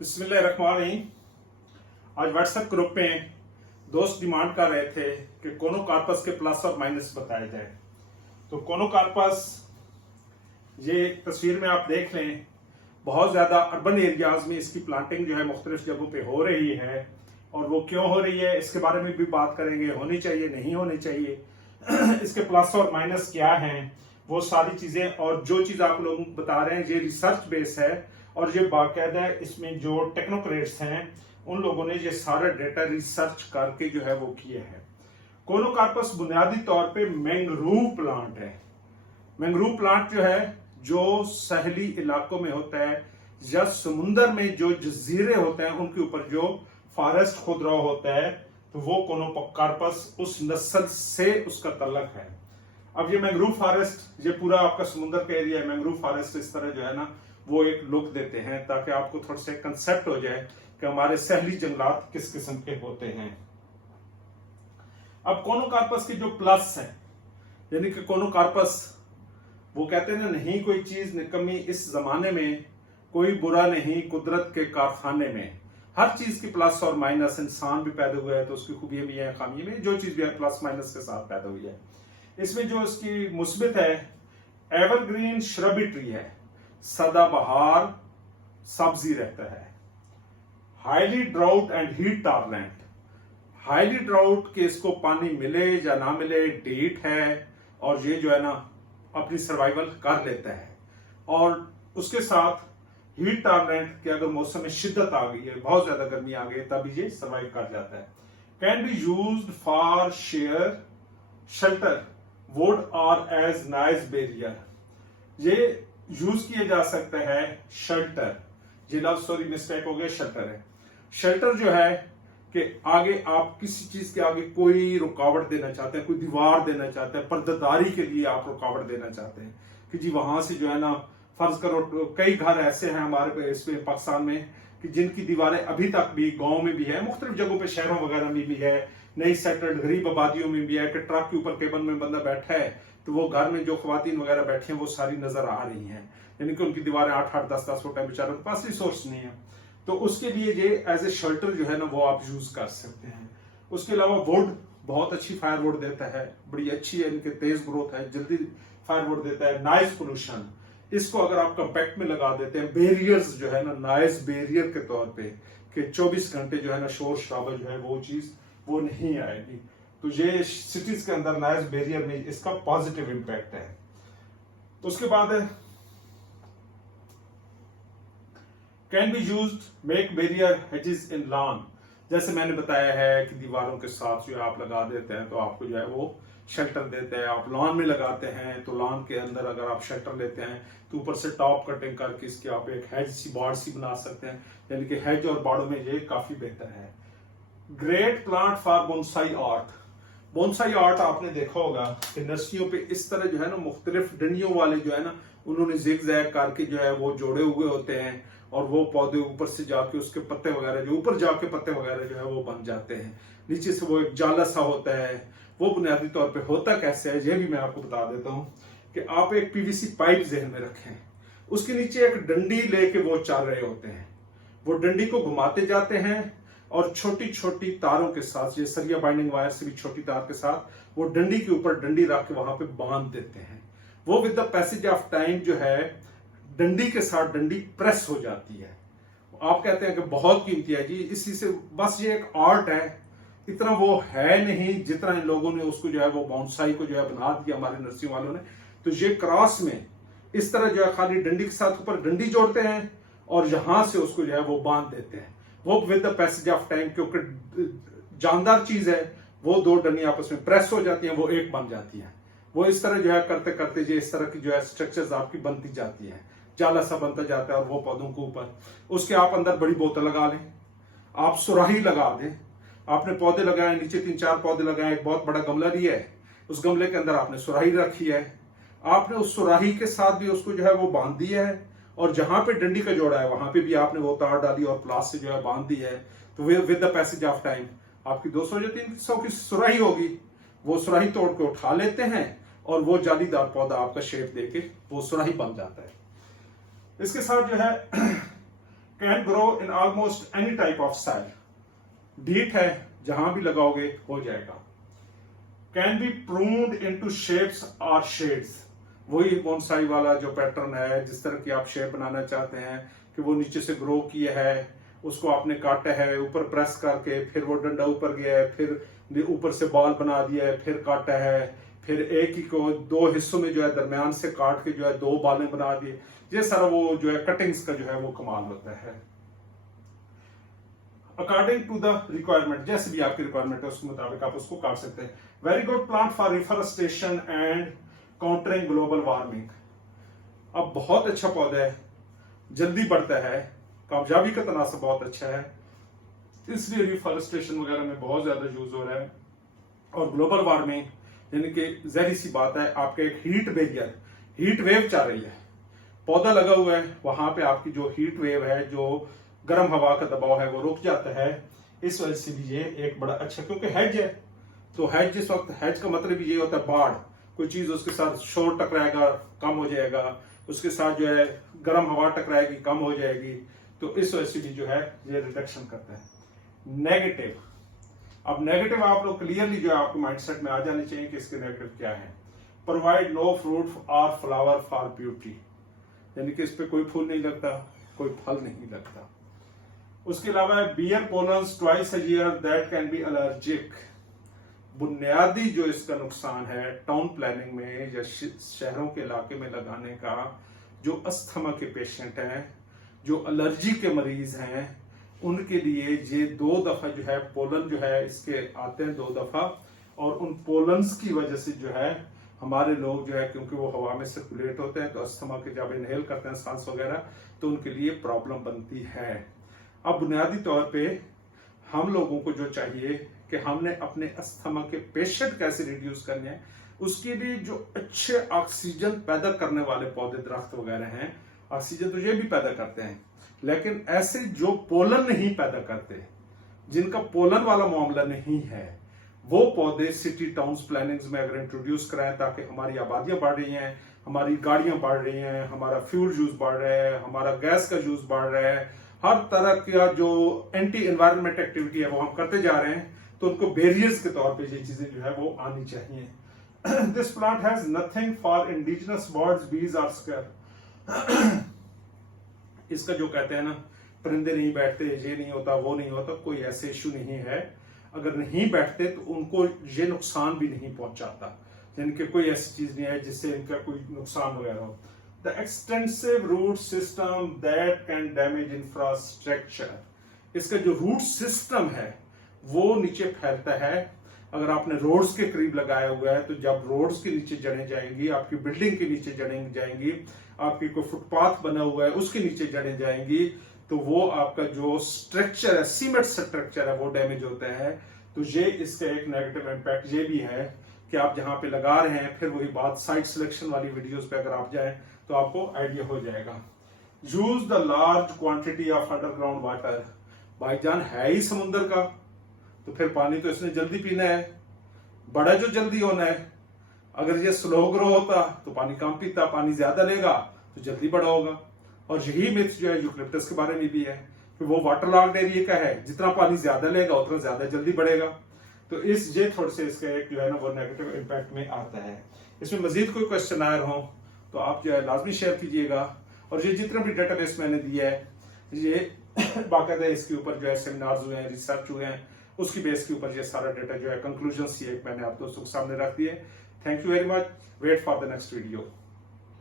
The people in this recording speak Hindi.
बिस्मिल्लाहिर्रहमानिर्रहीम। आज व्हाट्सएप ग्रुप में दोस्त डिमांड कर रहे थे कि कोनोकार्पस के प्लस और माइनस बताए जाए। तो कोनोकार्पस ये तस्वीर में आप देख लें, बहुत ज़्यादा अर्बन एरियाज में इसकी प्लांटिंग जो है मुख्तलिफ जगहों पे हो रही है, और वो क्यों हो रही है इसके बारे में भी बात करेंगे। होनी चाहिए, नहीं होनी चाहिए, इसके प्लस और माइनस क्या हैं, वो सारी चीज़ें। और जो चीज़ आप लोग बता रहे हैं ये रिसर्च बेस है, और ये बाकायदा इसमें जो टेक्नोक्रेट्स हैं उन लोगों ने ये सारा डेटा रिसर्च करके जो है वो किया है। कोनोकार्पस बुनियादी तौर पे मैंग्रोव प्लांट है। मैंग्रोव प्लांट जो है जो सहली इलाकों में होता है या समुंदर में जो जजीरे होते हैं उनके ऊपर जो फॉरेस्ट खुदरा होता है, तो वो कोनोकार्पस उस नस्ल से उसका तल्लक है। अब ये मैंग्रोव फॉरेस्ट, ये पूरा आपका समुंदर का एरिया है। मैंग्रोव फॉरेस्ट इस तरह जो है ना वो एक लुक देते हैं ताकि आपको थोड़ा सा कंसेप्ट हो जाए कि हमारे सहली जंगलात किस किस्म के होते हैं। अब कोनोकार्पस की जो प्लस है, यानी कि कोनोकार्पस, वो कहते हैं ना, नहीं कोई चीज निकम्मी इस जमाने में, कोई बुरा नहीं कुदरत के कारखाने में। हर चीज की प्लस और माइनस, इंसान भी पैदा हुआ है तो उसकी खूबियां भी हैं, खामियां भी, जो चीज भी है प्लस माइनस के साथ पैदा हुई है। इसमें जो इसकी मुस्बित है, एवरग्रीन श्रबी ट्री है, सदाबहार सब्जी रहता है। Highly drought and heat tolerant, highly drought के इसको पानी मिले या ना मिले डीट है, और ये जो है ना अपनी सर्वाइवल कर लेता है। और उसके साथ हीट टॉलरेंट के अगर मौसम में शिद्दत आ गई है, बहुत ज्यादा गर्मी आ गई है, तभी ये सर्वाइव कर जाता है। Can be used for share shelter would और एज नाइस बैरियर, ये यूज किया जा सकता है शेल्टर। ये लव सॉरी मिस्टेक हो गया, शेल्टर है। शेल्टर जो है कि आगे आप किसी चीज के आगे कोई रुकावट देना चाहते हैं, कोई दीवार देना चाहते हैं, पर्दादारी के लिए आप रुकावट देना चाहते हैं कि जी वहां से जो है ना, फर्ज करो कई घर ऐसे हैं हमारे इसमें पाकिस्तान में कि जिनकी दीवारें अभी तक भी गांव में भी है, मुख्तलिफ जगहों पे शहरों वगैरह में भी है, नई सेटल्ड गरीब आबादियों में भी है कि ट्रक के ऊपर केबल में बंदा बैठा है तो वो घर में जो खवातीन वगैरह बैठी हैं वो सारी नजर आ रही हैं, यानी कि उनकी दीवारें 8-8, 10-10 फुट है, बेचारों के पास रिसोर्स नहीं है। तो उसके लिए ये एज ए शेल्टर जो है ना वो आप यूज कर सकते हैं। उसके अलावा वुड बहुत अच्छी फायर वुड देता है, बड़ी अच्छी है, इनके तेज ग्रोथ है, जल्दी फायर वुड देता है। नॉइज पोल्यूशन, इसको अगर आप कंपैक्ट में लगा देते हैं, बैरियर्स जो है ना नॉइज बैरियर के तौर पे कि 24 घंटे जो है ना शोर शराबा जो है वो चीज वो नहीं आएगी, तो ये सिटीज के अंदर नॉइज बैरियर में इसका पॉजिटिव इंपैक्ट है। उसके बाद है can be used make barrier hedges in lawn, जैसे मैंने बताया है कि दीवारों के साथ जो आप लगा देते हैं तो आपको जो है वो शेल्टर देते हैं। आप लॉन में लगाते हैं तो लॉन के अंदर अगर आप शेल्टर लेते हैं तो ऊपर से टॉप कटिंग करके इसकी आप एक हेज सी बाड़ सी बना सकते हैं, यानी कि हेज और बाड़ों में ये काफी बेहतर है। Great plant for bonsai art, bonsai art आपने देखा होगा कि नर्सरियों पे इस तरह जो है ना मुख्तलिफ डंडियों वाले जो है ना उन्होंने जिग जैग करके जो है वो जोड़े हुए होते हैं, और वो पौधे ऊपर से जाके उसके पत्ते वगैरह जो ऊपर जाके पत्ते वगैरह जो है वो बन जाते हैं, नीचे से वो एक जाला सा होता है। वो बुनियादी तौर पे होता कैसे है ये भी मैं आपको बता देता हूँ कि आप एक पीवीसी पाइप जहन में रखें, उसके नीचे एक डंडी लेके वो चल रहे होते हैं, वो डंडी को घुमाते जाते हैं और छोटी छोटी तारों के साथ, ये सरिया बाइंडिंग वायर से भी छोटी तार के साथ वो डंडी के ऊपर डंडी रख के वहां पे बांध देते हैं। वो with the passage of time जो है डंडी के साथ डंडी प्रेस हो जाती है। आप कहते हैं कि बहुत कीमती है जी, इसी से बस ये एक आर्ट है, इतना वो है नहीं जितना इन लोगों ने उसको जो है वो बोनसाई को जो है बना दिया हमारे नर्सरी वालों ने। तो ये क्रॉस में इस तरह जो है खाली डंडी के साथ ऊपर डंडी जोड़ते हैं और यहां से उसको जो है वो बांध देते हैं। वो with the passage of time, क्योंकि जानदार चीज है, वो दो डंडी आपस में प्रेस हो जाती हैं, वो एक बन जाती है। वो इस तरह जो है करते करते जो इस तरह की जो है स्ट्रक्चर्स आपकी बनती जाती है, जाला सा बनता जाता है, और वो पौधों के ऊपर उसके आप अंदर बड़ी बोतल लगा लें, आप सुराही लगा दें। आपने पौधे लगाए, नीचे 3-4 पौधे लगाए, एक बहुत बड़ा गमला लिया है, उस गमले के अंदर आपने सुराही रखी है, आपने उस सुराही के साथ भी उसको जो है वो बांध दिया है, और जहां पे डंडी का जोड़ा है वहां पे भी आपने वो तार डाली और प्लास से जो है बांध दी है। तो with the passage of time आपकी 200 या 300 की सुराही होगी, वो सुराही तोड़ के उठा लेते हैं और वो जालीदार पौधा आपका शेप देके वो सुराही बन जाता है। इसके साथ जो है can grow in almost any type of soil, deep है, जहां भी लगाओगे हो जाएगा। Can be pruned into shapes और शेड्स, वही बोनसाई वाला जो पैटर्न है, जिस तरह की आप शेप बनाना चाहते हैं कि वो नीचे से ग्रो किया है, उसको आपने काटा है, ऊपर प्रेस करके, फिर वो डंडा ऊपर गया है, फिर ऊपर से बाल बना दिया है, फिर काटा है, फिर एक ही को दो हिस्सों में जो है दरमियान से काट के जो है दो बालें बना दिए। ये सारा वो जो है कटिंग्स का जो है वो कमाल होता है। अकॉर्डिंग टू द रिक्वायरमेंट, जैसे भी आपकी रिक्वायरमेंट है उसके मुताबिक आप उसको काट सकते हैं। Very good plant for reforestation and countering global warming. अब बहुत अच्छा पौधा है, जल्दी बढ़ता है, कामयाबी का तनासब बहुत अच्छा है, इसलिए रिफॉरेस्टेशन वगैरह में बहुत ज्यादा यूज हो रहा है। और ग्लोबल वार्मिंग यानी कि जहरी सी बात है, आपके एक हीट बैरियर, हीट वेव चल रही है, पौधा लगा हुआ है, वहां पे आपकी जो हीट वेव है, जो गर्म हवा का दबाव है वो रुक जाता है। इस वजह से भी ये एक बड़ा अच्छा, क्योंकि हेज है, तो हेज जिस वक्त, हेज का मतलब ये होता है बाढ़, कोई चीज उसके साथ शोर टकराएगा कम हो जाएगा, उसके साथ जो है गर्म हवा टकराएगी कम हो जाएगी, तो इस वजह से भी जो है ये रिडक्शन करता है। नेगेटिव, अब नेगेटिव आप लोग क्लियरली जो है आपको माइंडसेट में आ जाने चाहिए कि इसके नेगेटिव क्या है। प्रोवाइड नो फ्रूट और फ्लावर फॉर ब्यूटी, यानी कि इस पे कोई फूल नहीं लगता, कोई फल नहीं लगता। उसके अलावा bear pollens twice a year that can be allergic. बुनियादी जो इसका नुकसान है टाउन प्लानिंग में या शहरों के इलाके में लगाने का, जो अस्थमा के पेशेंट हैं, जो एलर्जी के मरीज हैं, उनके लिए ये 2 दफा जो है पोलन जो है इसके आते हैं 2 दफा, और उन पोलन्स की वजह से जो है हमारे लोग जो है, क्योंकि वो हवा में सर्कुलेट होते हैं, तो अस्थमा के जब इनहेल करते हैं सांस वगैरह, तो उनके लिए प्रॉब्लम बनती है। अब बुनियादी तौर पे हम लोगों को जो चाहिए कि हमने अपने अस्थमा के पेशेंट कैसे रिड्यूस करने हैं, उसके लिए जो अच्छे ऑक्सीजन पैदा करने वाले पौधे दरख्त वगैरह हैं, ऑक्सीजन तो ये भी पैदा करते हैं, लेकिन ऐसे जो पोलन नहीं पैदा करते, जिनका पोलन वाला मामला नहीं है, वो पौधे सिटी टाउन्स प्लानिंग्स में अगर इंट्रोड्यूस कराएं, ताकि हमारी आबादियां बढ़ रही हैं, हमारी गाड़ियां बढ़ रही हैं, हमारा फ्यूल यूज बढ़ रहा है, हमारा गैस का यूज बढ़ रहा है, हर तरह का जो एंटी एनवायरमेंट एक्टिविटी है वो हम करते जा रहे हैं, तो उनको बैरियर्स के तौर पे ये चीजें जो है वो आनी चाहिए। This plant has nothing for indigenous birds, बीज और स्कर। इसका जो कहते हैं ना, परिंदे नहीं बैठते, ये नहीं होता, वो नहीं होता, कोई ऐसे इशू नहीं है। अगर नहीं बैठते तो उनको ये नुकसान भी नहीं पहुंचाता, यानी कि कोई ऐसी चीज नहीं है जिससे इनका कोई नुकसान वगैरह हो। The extensive root system that can damage infrastructure, इसका जो रूट सिस्टम है वो नीचे फैलता है। अगर आपने रोड्स के करीब लगाया हुआ है, तो जब रोड्स के नीचे जड़ें जाएंगी, आपकी बिल्डिंग के नीचे जड़ें जाएंगी, आपकी कोई फुटपाथ बना हुआ है उसके नीचे जड़ें जाएंगी, तो वो आपका जो स्ट्रक्चर है, सीमेंट स्ट्रक्चर है, वो डैमेज होता है। तो ये इसका एक नेगेटिव इम्पैक्ट ये भी है कि आप जहां पे लगा रहे हैं, फिर वही बात साइट सिलेक्शन वाली वीडियोस पे अगर आप जाएं तो आपको आइडिया हो जाएगा। Use the large quantity of underground water, भाईजान है ही समुद्र का, तो फिर पानी तो इसने जल्दी पीना है, बड़ा जो जल्दी होना है। अगर ये स्लो ग्रो होता तो पानी कम पीता, पानी ज्यादा लेगा तो जल्दी बड़ा होगा। और यही मिथ जो है यूकलिप्टस के बारे में भी है कि वो वाटर लॉग्ड एरिया का है, जितना पानी ज्यादा लेगा उतना ज्यादा जल्दी बढ़ेगा। तो इस ये थोड़े से इसका एक जो है ना वो नेगेटिव इम्पैक्ट में आता है। इसमें मजीद कोई क्वेश्चन आए हो तो आप जो है लाजमी शेयर कीजिएगा। और ये जितना भी डेटाबेस मैंने दिया है, ये बाकायदा इसके ऊपर जो है सेमिनार्स हुए हैं, रिसर्च हुए हैं, उसकी बेस के ऊपर ये सारा डेटा जो है कंक्लूजन ये मैंने आप दोस्तों के सामने रख दिए। Thank you very much, wait for the next video.